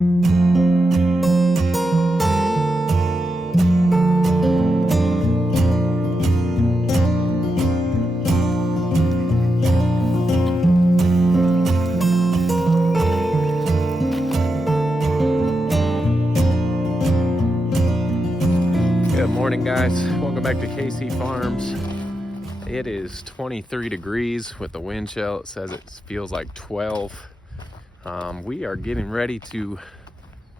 Good morning, guys. Welcome back to KC Farms. It is 23 degrees with the wind chill. It says it feels like 12. We are getting ready to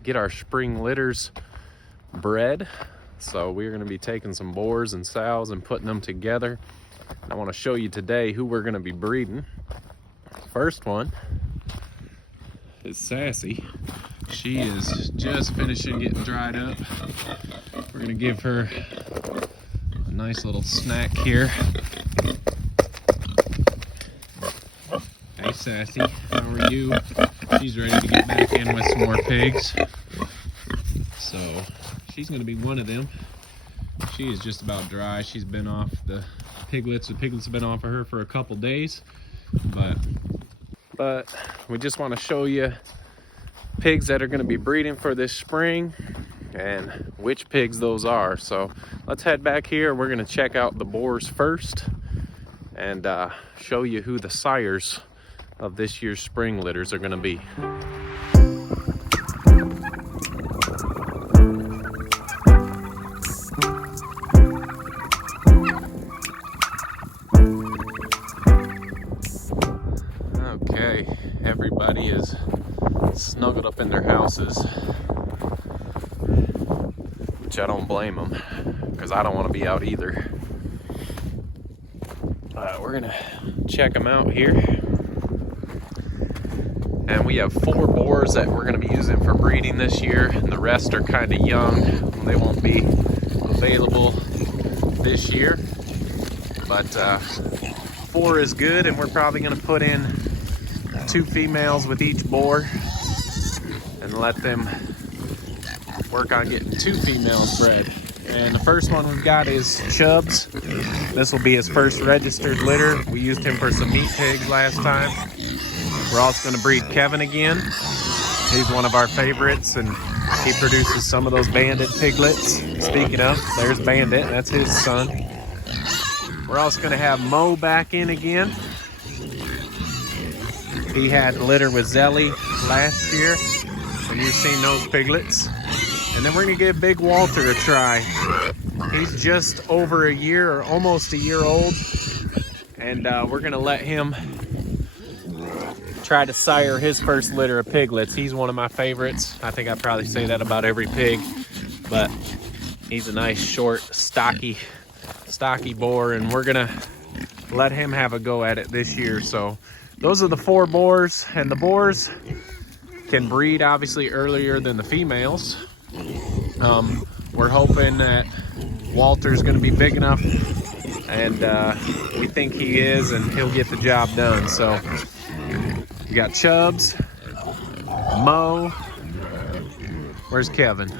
get our spring litters bred. So we're going to be taking some boars and sows and putting them together. And I want to show you today who we're going to be breeding. First one is Sassy. She is just finishing getting dried up. We're gonna give her a nice little snack here. Hey Sassy, how are you? She's ready to get back in with some more pigs. So she's gonna be one of them. She is just about dry. She's been off the piglets. The piglets have been off of her for a couple days. But we just want to show you pigs that are going to be breeding for this spring and which pigs those are. So let's head back here. We're going to check out the boars first and show you who the sires of this year's spring litters are going to be. Okay, everybody is snuggled up in their houses, which I don't blame them because I don't want to be out either. We're gonna check them out here, and we have 4 boars that we're gonna be using for breeding this year, and the rest are kind of young. They won't be available this year, but 4 is good, and we're probably gonna put in 2 females with each boar and let them work on getting 2 females bred. And the first one we've got is Chubbs. This will be his first registered litter. We used him for some meat pigs last time. We're also going to breed Kevin again. He's one of our favorites, and he produces some of those Bandit piglets. Speaking of, there's Bandit, that's his son. We're also going to have Mo back in again. He had litter with Zelly last year, and you've seen those piglets. And then we're gonna give Big Walter a try. He's just over a year, or almost a year old, and we're gonna let him try to sire his first litter of piglets. He's one of my favorites. I think I probably say that about every pig, but he's a nice, short, stocky boar, and we're gonna let him have a go at it this year. So those are the 4 boars, and the boars can breed obviously earlier than the females. We're hoping that Walter's going to be big enough, and we think he is, and he'll get the job done. So we got Chubbs, Mo, where's Kevin?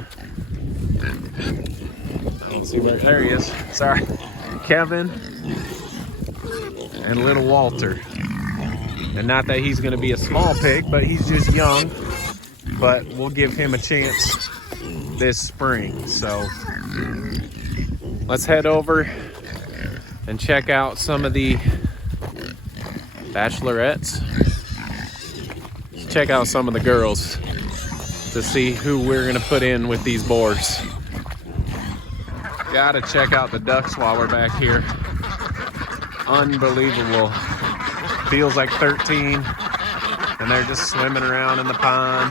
I don't see where, there he is, sorry. Kevin and little Walter. And not that he's going to be a small pig, but he's just young. But we'll give him a chance this spring. So let's head over and check out some of the bachelorettes. Check out some of the girls to see who we're going to put in with these boars. Gotta check out the ducks while we're back here. Unbelievable. Feels like 13, and they're just swimming around in the pond.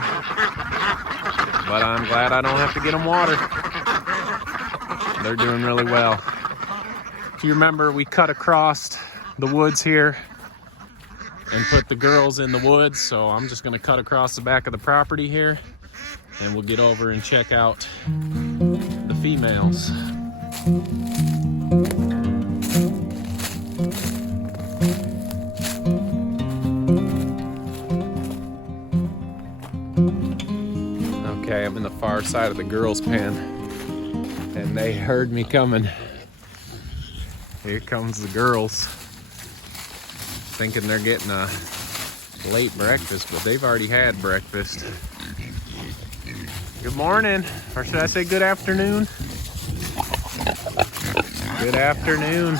But I'm glad I don't have to get them water. They're doing really well. If you remember, we cut across the woods here and put the girls in the woods, so I'm just gonna cut across the back of the property here, and we'll get over and check out the females. Okay, I'm in the far side of the girls' pen, and they heard me coming. Here comes the girls, thinking they're getting a late breakfast, but they've already had breakfast. Good morning, or should I say good afternoon? Good afternoon.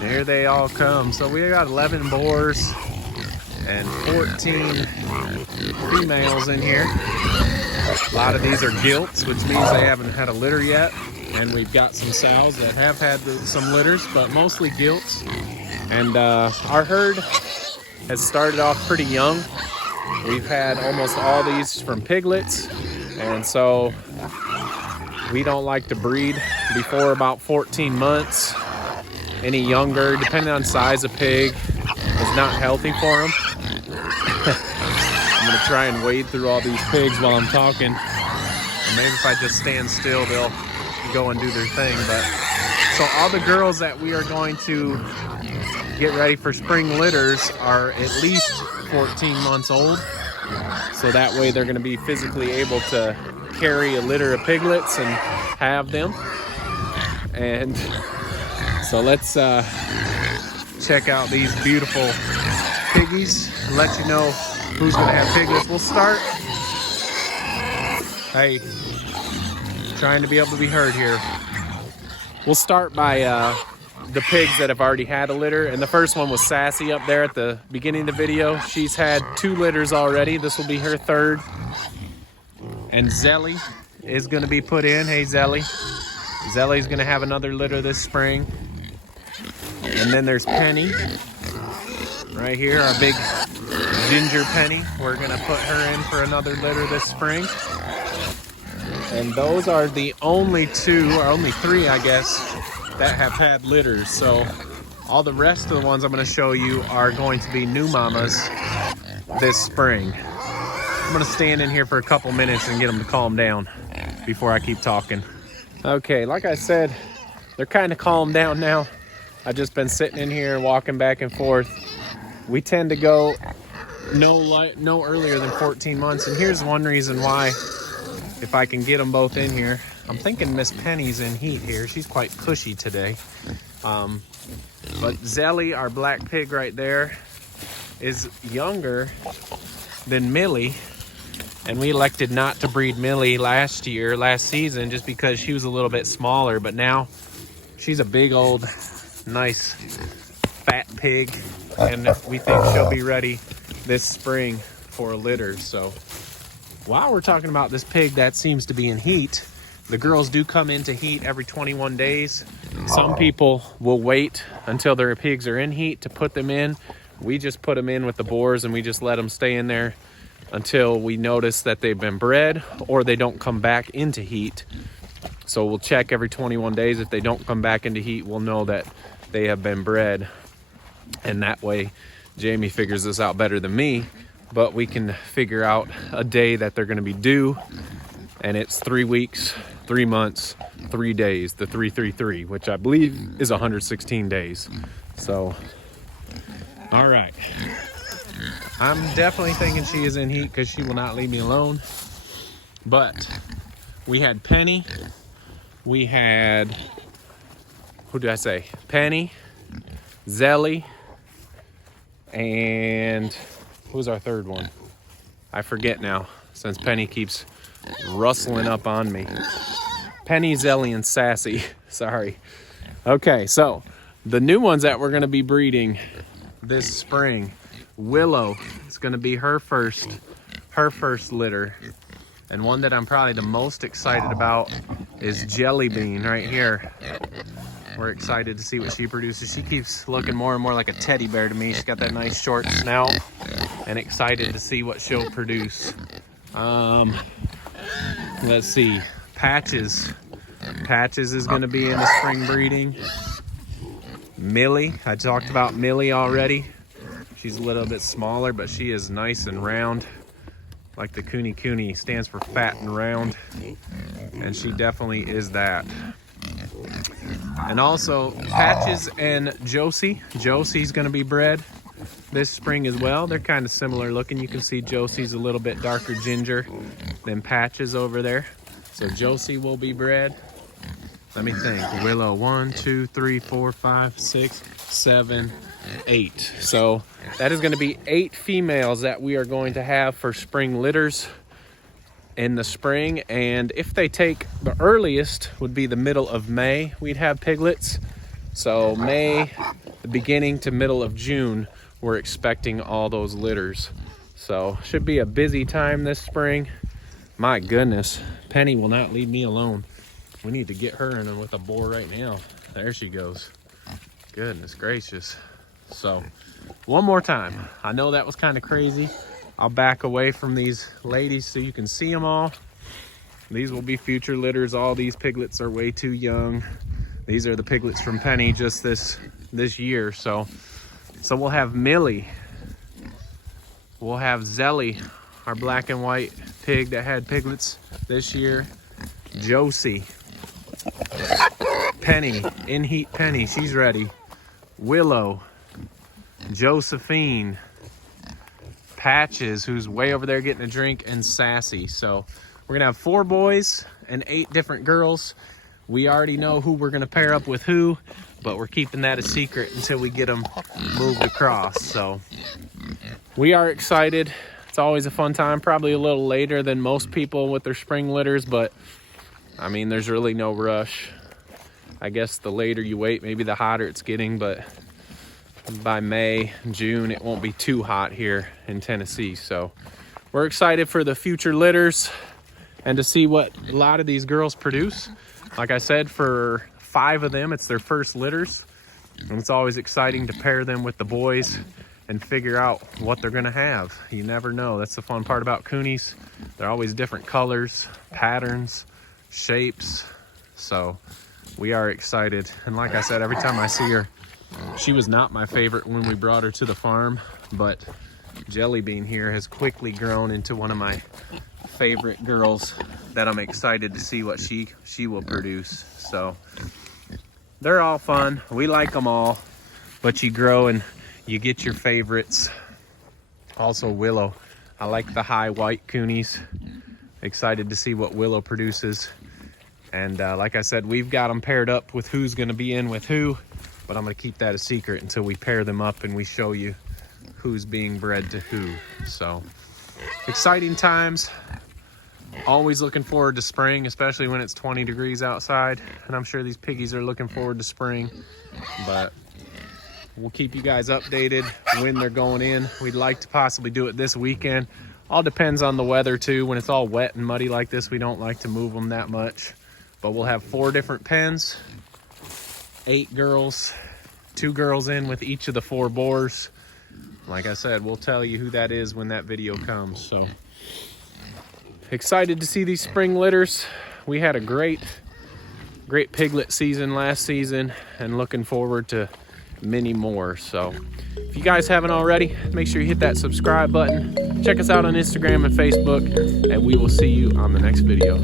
Here they all come. So we got 11 boars and 14 females in here. A lot of these are gilts, which means they haven't had a litter yet. And we've got some sows that have had some litters, but mostly gilts. And our herd has started off pretty young. We've had almost all these from piglets. And so we don't like to breed before about 14 months. Any younger, depending on size of pig, is not healthy for them. I'm gonna try and wade through all these pigs while I'm talking. And maybe if I just stand still, they'll go and do their thing. But so all the girls that we are going to get ready for spring litters are at least 14 months old. So that way they're gonna be physically able to carry a litter of piglets and have them. And so let's check out these beautiful piggies and let you know who's gonna have piglets. We'll start, hey, trying to be able to be heard here. We'll start by the pigs that have already had a litter. And the first one was Sassy up there at the beginning of the video. She's had 2 litters already. This will be her 3rd. And Zelly is gonna be put in. Hey, Zelly. Zelly's gonna have another litter this spring. And then there's Penny right here, our big ginger Penny. We're gonna put her in for another litter this spring. And those are the only 2, or only 3, I guess, that have had litters. So all the rest of the ones I'm gonna show you are going to be new mamas this spring. I'm gonna stand in here for a couple minutes and get them to calm down before I keep talking. Okay, like I said, they're kind of calmed down now. I've just been sitting in here walking back and forth. We tend to go no earlier than 14 months. And here's one reason why, if I can get them both in here. I'm thinking Miss Penny's in heat here. She's quite pushy today. But Zelly, our black pig right there, is younger than Millie. And we elected not to breed Millie last season, just because she was a little bit smaller. But now she's a big old, nice, fat pig. And we think she'll be ready this spring for a litter. So while we're talking about this pig that seems to be in heat, the girls do come into heat every 21 days. Some people will wait until their pigs are in heat to put them in. We just put them in with the boars, and we just let them stay in there until we notice that they've been bred or they don't come back into heat. So we'll check every 21 days. If they don't come back into heat, we'll know that they have been bred. And that way, Jamie figures this out better than me, but we can figure out a day that they're gonna be due. And it's 3 weeks, 3 months, 3 days, the 333, which I believe is 116 days. So, all right. I'm definitely thinking she is in heat because she will not leave me alone. But we had Penny. We had, who did I say? Penny, Zelly, and who was our 3rd one? I forget now, since Penny keeps rustling up on me. Penny, Zelly, and Sassy. Sorry. Okay, so the new ones that we're going to be breeding this spring. Willow is going to be her first litter. And one that I'm probably the most excited about is Jelly Bean right here. We're excited to see what she produces. She keeps looking more and more like a teddy bear to me. She's got that nice short snout, and excited to see what she'll produce. Let's see. Patches is going to be in the spring breeding. Millie, I talked about Millie already. She's a little bit smaller, but she is nice and round. Like the Kunekune, stands for fat and round. And she definitely is that. And also, Patches and Josie. Josie's going to be bred this spring as well. They're kind of similar looking. You can see Josie's a little bit darker ginger than Patches over there. So Josie will be bred. Let me think. Willow, 1, 2, 3, 4, 5, 6, 7, 8. So that is going to be 8 females that we are going to have for spring litters. in the spring, and if they take, the earliest would be the middle of May we'd have piglets. So May, the beginning to middle of June, we're expecting all those litters. So should be a busy time this spring. My goodness, Penny will not leave me alone. We need to get her in with a boar right now. There she goes. Goodness gracious. So one more time, I know that was kind of crazy. I'll back away from these ladies so you can see them all. These will be future litters. All these piglets are way too young. These are the piglets from Penny just this year. So we'll have Millie. We'll have Zelly, our black and white pig that had piglets this year. Josie. Penny, in heat Penny, she's ready. Willow. Josephine. Patches, who's way over there getting a drink, and Sassy. So we're gonna have 4 boys and 8 different girls. We already know who we're gonna pair up with who, but we're keeping that a secret until we get them moved across. So we are excited. It's always a fun time, probably a little later than most people with their spring litters, but I mean, there's really no rush. I guess the later you wait, maybe the hotter it's getting, but by May, June, it won't be too hot here in Tennessee. So we're excited for the future litters and to see what a lot of these girls produce. Like I said, for 5 of them, it's their first litters. And it's always exciting to pair them with the boys and figure out what they're gonna have. You never know. That's the fun part about coonies. They're always different colors, patterns, shapes. So we are excited. And like I said, every time I see her, she was not my favorite when we brought her to the farm, but Jelly Bean here has quickly grown into one of my favorite girls that I'm excited to see what she will produce. So they're all fun. We like them all, but you grow and you get your favorites. Also Willow. I like the high white coonies. Excited to see what Willow produces. And like I said, we've got them paired up with who's gonna be in with who. But I'm gonna keep that a secret until we pair them up and we show you who's being bred to who. So exciting times. Always looking forward to spring, especially when it's 20 degrees outside. And I'm sure these piggies are looking forward to spring. But we'll keep you guys updated when they're going in. We'd like to possibly do it this weekend. All depends on the weather too. When it's all wet and muddy like this, we don't like to move them that much. But we'll have 4 different pens. 8 girls, 2 girls in with each of the 4 boars. Like I said, we'll tell you who that is when that video comes. So excited to see these spring litters. We had a great piglet season last season and looking forward to many more. So if you guys haven't already, make sure you hit that subscribe button. Check us out on Instagram and Facebook, and we will see you on the next video.